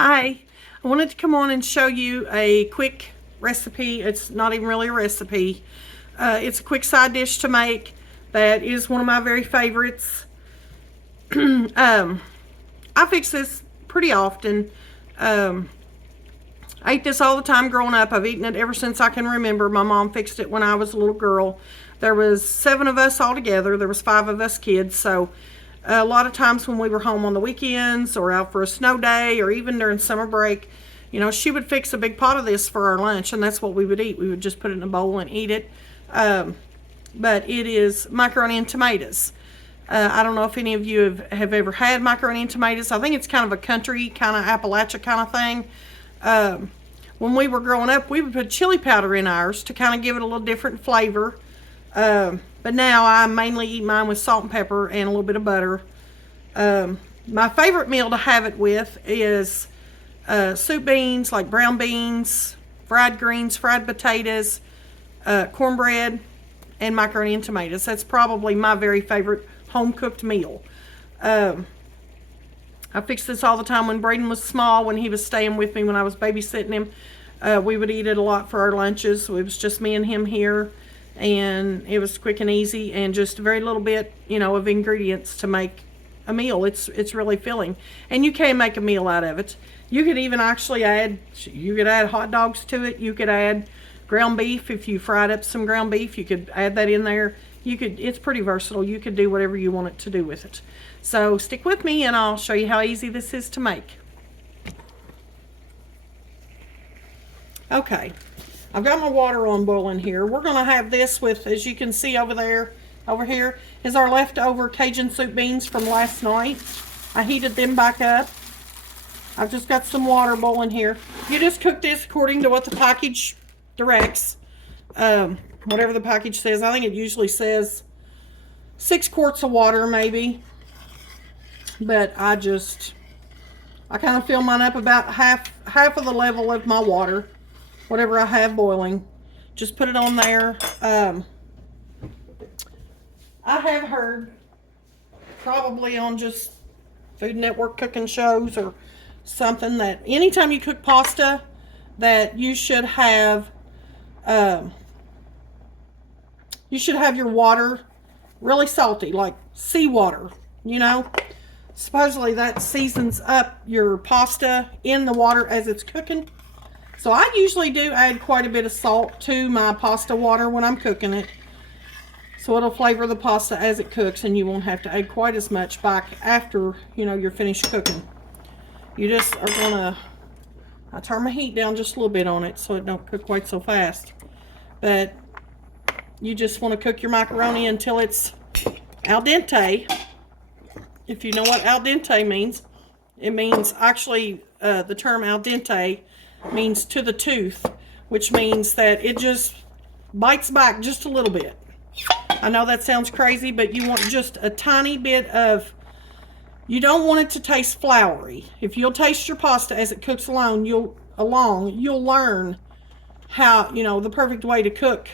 Hi, I wanted to come on and show you a quick recipe. It's not even really a recipe. It's a quick side dish to make that is one of my very favorites. I fix this pretty often. I ate this all the time growing up. I've eaten it ever since I can remember. My mom fixed it when I was a little girl. There was 7 of us all together. There was 5 of us kids, so a lot of times when we were home on the weekends or out for a snow day or even during summer break, you know, she would fix a big pot of this for our lunch, and that's what we would eat. We would just put it in a bowl and eat it. But it is macaroni and tomatoes. I don't know if any of you have ever had macaroni and tomatoes. I think it's kind of a country, kind of Appalachia kind of thing. When we were growing up, we would put chili powder in ours to kind of give it a little different flavor. But now I mainly eat mine with salt and pepper and a little bit of butter. My favorite meal to have it with is soup beans, like brown beans, fried greens, fried potatoes, cornbread, and macaroni and tomatoes. That's probably my very favorite home-cooked meal. I fixed this all the time when Braden was small, when he was staying with me, when I was babysitting him. We would eat it a lot for our lunches. It was just me and him here. And it was quick and easy and just a very little bit, you know, of ingredients to make a meal. It's really filling. And you can make a meal out of it. You could even actually add hot dogs to it. You could add ground beef. If you fried up some ground beef, you could add that in there. It's pretty versatile. You could do whatever you want it to do with it. So stick with me and I'll show you how easy this is to make. Okay. I've got my water on boiling here. We're going to have this with, as you can see over here, is our leftover Cajun soup beans from last night. I heated them back up. I've just got some water boiling here. You just cook this according to what the package directs. Whatever the package says. I think it usually says 6 quarts of water maybe. But I kind of fill mine up about half of the level of my water. Whatever I have boiling, just put it on there. I have heard, probably on just Food Network cooking shows or something, that anytime you cook pasta, that you should have your water really salty, like seawater, you know. Supposedly that seasons up your pasta in the water as it's cooking. So I usually do add quite a bit of salt to my pasta water when I'm cooking it. So it'll flavor the pasta as it cooks and you won't have to add quite as much back after, you know, you're finished cooking. You just are gonna, I turn my heat down just a little bit on it so it don't cook quite so fast. But you just want to cook your macaroni until it's al dente. If you know what al dente means, it means actually the term al dente means to the tooth, which means that it just bites back just a little bit. I know that sounds crazy, but you want just a tiny bit of, you don't want it to taste floury. If you'll taste your pasta as it cooks along, you'll learn how, you know, the perfect way to cook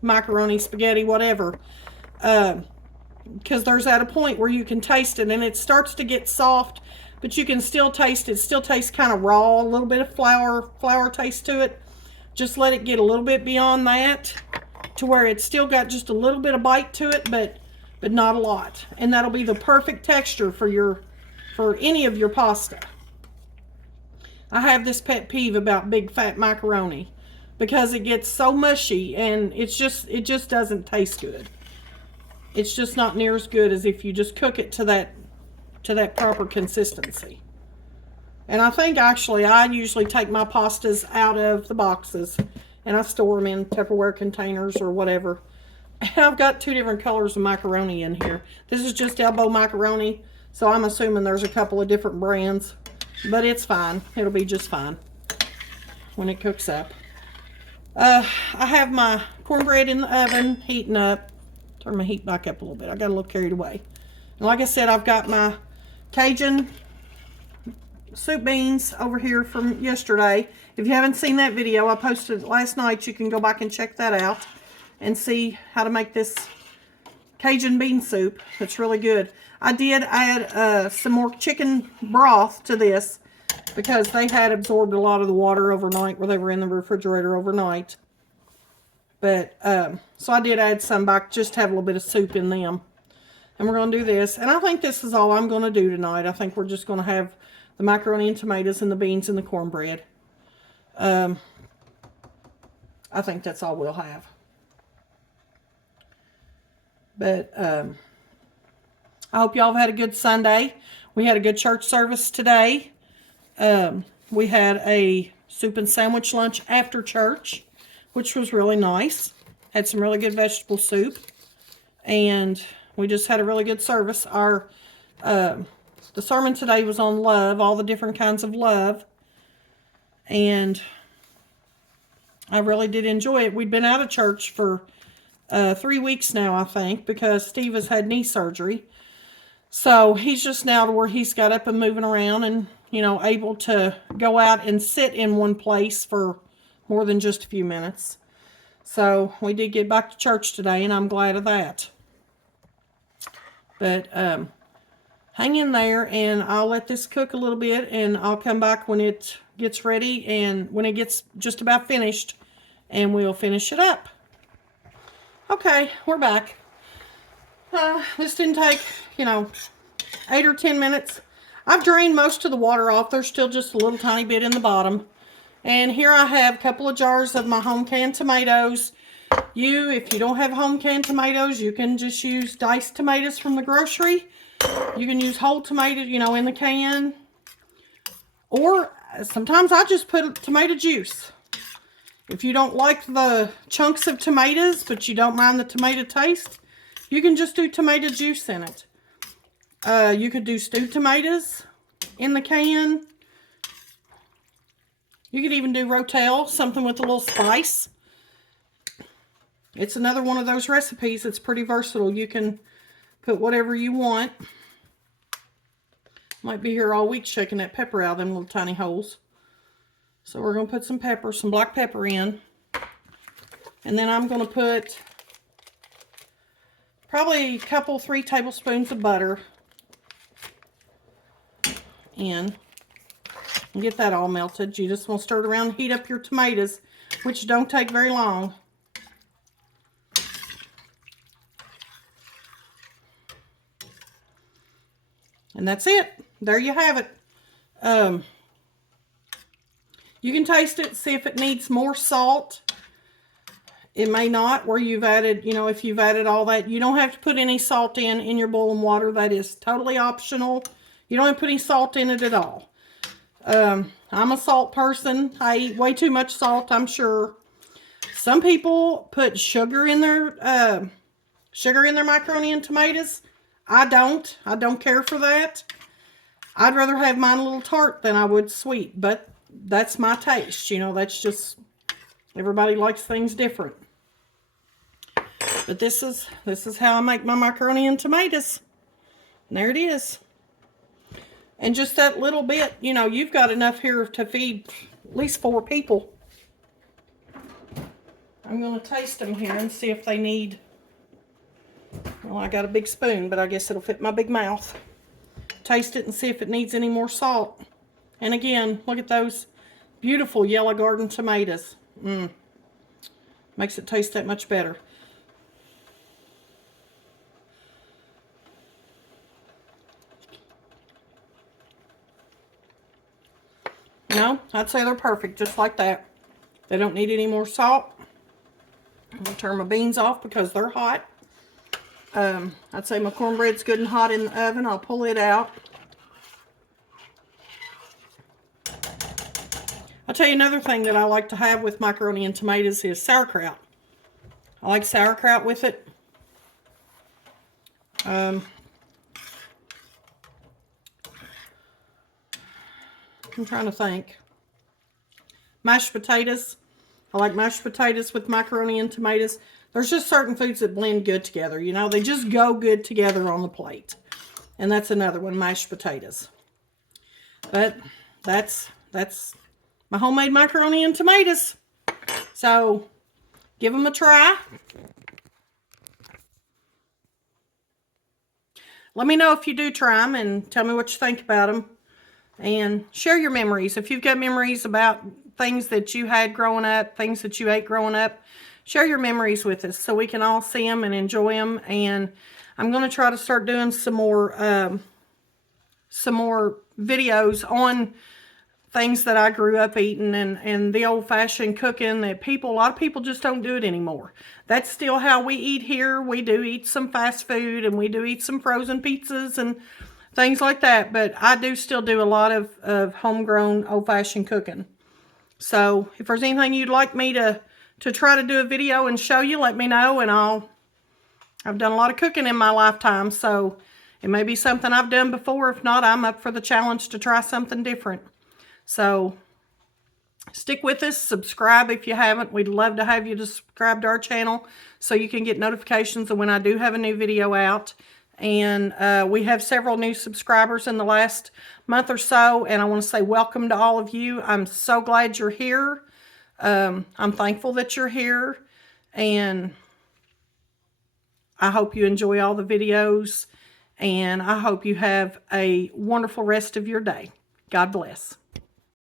macaroni, spaghetti, whatever. Because there's at a point where you can taste it and it starts to get soft, but you can still taste it. Still tastes kind of raw, a little bit of flour taste to it. Just let it get a little bit beyond that to where it's still got just a little bit of bite to it, but not a lot. And that'll be the perfect texture for any of your pasta. I have this pet peeve about big fat macaroni because it gets so mushy and it just doesn't taste good. It's just not near as good as if you just cook it to that proper consistency. And I think actually I usually take my pastas out of the boxes and I store them in Tupperware containers or whatever. And I've got 2 different colors of macaroni in here. This is just elbow macaroni, so I'm assuming there's a couple of different brands, but it's fine. It'll be just fine when it cooks up. I have my cornbread in the oven heating up. Turn my heat back up a little bit. I got a little carried away. And like I said, I've got my Cajun soup beans over here from yesterday. If you haven't seen that video, I posted it last night. You can go back and check that out and see how to make this Cajun bean soup. It's really good. I did add some more chicken broth to this because they had absorbed a lot of the water overnight where they were in the refrigerator overnight. But, so I did add some back just to have a little bit of soup in them. And we're going to do this. And I think this is all I'm going to do tonight. I think we're just going to have the macaroni and tomatoes and the beans and the cornbread. I think that's all we'll have. But, I hope y'all have had a good Sunday. We had a good church service today. We had a soup and sandwich lunch after church, which was really nice. Had some really good vegetable soup. And we just had a really good service. The sermon today was on love, all the different kinds of love. And I really did enjoy it. We'd been out of church for 3 weeks now, I think, because Steve has had knee surgery. So he's just now to where he's got up and moving around and, you know, able to go out and sit in one place for more than just a few minutes. So we did get back to church today, and I'm glad of that. But hang in there, and I'll let this cook a little bit, and I'll come back when it gets ready and when it gets just about finished, and we'll finish it up. Okay, we're back. This didn't take, you know, 8 or 10 minutes. I've drained most of the water off. There's still just a little tiny bit in the bottom. And here I have a couple of jars of my home canned tomatoes. If you don't have home canned tomatoes, you can just use diced tomatoes from the grocery. You can use whole tomatoes, you know, in the can. Or sometimes I just put tomato juice. If you don't like the chunks of tomatoes, but you don't mind the tomato taste, you can just do tomato juice in it. You could do stewed tomatoes in the can. You could even do rotel, something with a little spice. It's another one of those recipes that's pretty versatile. You can put whatever you want. Might be here all week shaking that pepper out of them little tiny holes. So we're going to put some pepper, some black pepper in. And then I'm going to put probably a couple, 3 tablespoons of butter in. And get that all melted. You just want to stir it around and heat up your tomatoes, which don't take very long. And that's it. There you have it. You can taste it, see if it needs more salt. It may not, where you've added, you know, if you've added all that. You don't have to put any salt in your boiling water. That is totally optional. You don't have to put any salt in it at all. I'm a salt person. I eat way too much salt, I'm sure. Some people put sugar in their macaroni and tomatoes. I don't. I don't care for that. I'd rather have mine a little tart than I would sweet, but that's my taste. You know, that's just, everybody likes things different. But this is how I make my macaroni and tomatoes. And there it is. And just that little bit, you know, you've got enough here to feed at least 4 people. I'm going to taste them here and see if they need, well, I got a big spoon, but I guess it'll fit my big mouth. Taste it and see if it needs any more salt. And again, look at those beautiful yellow garden tomatoes. Makes it taste that much better. No, I'd say they're perfect, just like that. They don't need any more salt. I'm going to turn my beans off because they're hot. I'd say my cornbread's good and hot in the oven. I'll pull it out. I'll tell you another thing that I like to have with macaroni and tomatoes is sauerkraut. I like sauerkraut with it. I'm trying to think. Mashed potatoes. I like mashed potatoes with macaroni and tomatoes. There's just certain foods that blend good together. You know, they just go good together on the plate. And that's another one, mashed potatoes. But that's my homemade macaroni and tomatoes. So, give them a try. Let me know if you do try them and tell me what you think about them. and share your memories. If you've got memories about things that you had growing up, things that you ate growing up, share your memories with us so we can all see them and enjoy them. And I'm going to try to start doing some more videos on things that I grew up eating, and the old-fashioned cooking that a lot of people just don't do it anymore. That's still how we eat here. We do eat some fast food, and we do eat some frozen pizzas and things like that, but I do still do a lot of homegrown old-fashioned cooking. So if there's anything you'd like me to try to do a video and show you, let me know, and I've done a lot of cooking in my lifetime, so it may be something I've done before. If not, I'm up for the challenge to try something different. So stick with us, subscribe if you haven't. We'd love to have you to subscribe to our channel so you can get notifications of when I do have a new video out. And we have several new subscribers in the last month or so, and I want to say welcome to all of you. I'm so glad you're here. I'm thankful that you're here, and I hope you enjoy all the videos, and I hope you have a wonderful rest of your day. God bless.